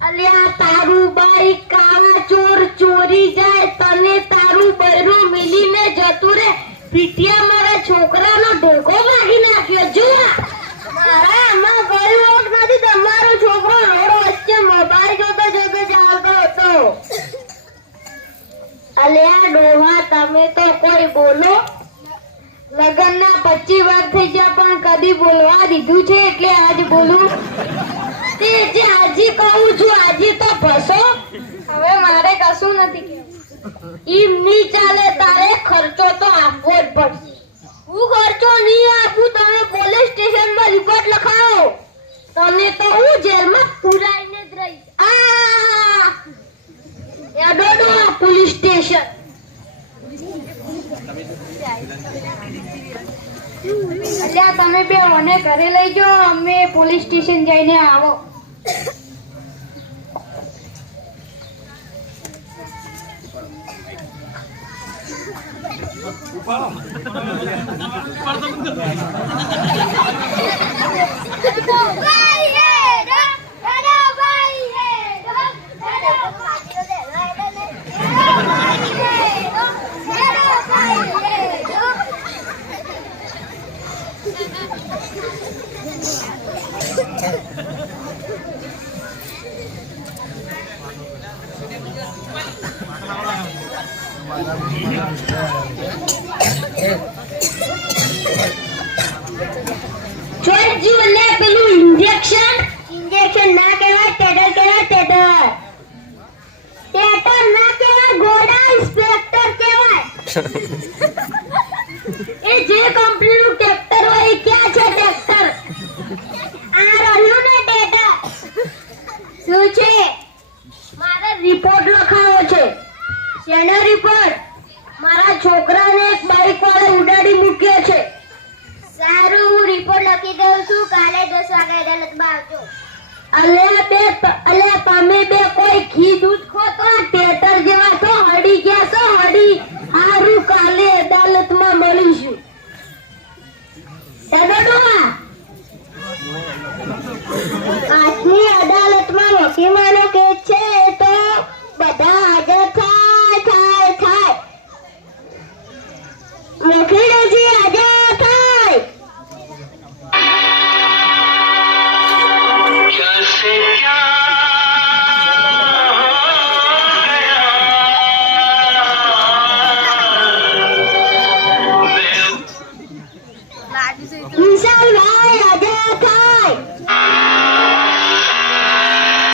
અલ્યા તારું બાઈક કાળા ચોર ચોરી જાય તને તારું બૈરું મિલીને જતું રે પીટિયા મારા છોકરાનો ઢોકો વાગી નાખ્યો જો મારા આમાં ગયું હોત નથી તમારો છોકરો રોડ વચ્ચે મોબાઈલ જોતો જોતો ચાલતો હતો અલ્યા ડોહા તમે તો કોઈ બોલો લગનના 25 વર્ષ થઈ ગયા પણ કદી બોલવા દીધું છે એટલે આજ બોલું તે જે આજી કહું છું આજી તો ફસો હવે મારે કશું નથી કહેવું ઈમ ની ચાલે તારે ખર્ચો તો આપવો જ પડશે હું ખર્ચો નહીં આપું તમે પોલીસ સ્ટેશનમાં રિપોર્ટ લખાવો તને તો હું જેલમાં પુરાઈને જ રહીશ યાદોડો પોલીસ સ્ટેશન અલ્યા તમે બે મને ઘરે લઈ જાઓ અમે પોલીસ સ્ટેશન જઈને આવો પેલું ઇન્જેક્શન ના કહેવાય ટેટર કહેવાય ટેટર ના કહેવાય ગોડા ઇન્સ્પેક્ટર કહેવાય એ જે કંપનીનું ટ્રેક્ટર હોય એ ક્યાં છે ટ્રેક્ટર આ રહ્યું ને ટેટર શું છે મારે રિપોર્ટ લખાવો છે શેનો રિપોર્ટ મારા છોકરાને એક બાઈક વાળો ઉડાડી મૂક્યો છે સારું હું રિપોર્ટ લખી દઉં છું કાલે 10 વાગે અદાલતમાં આવજો અલ્યા તમે બે કોઈ ઘી દૂધ ખો તો ટેટર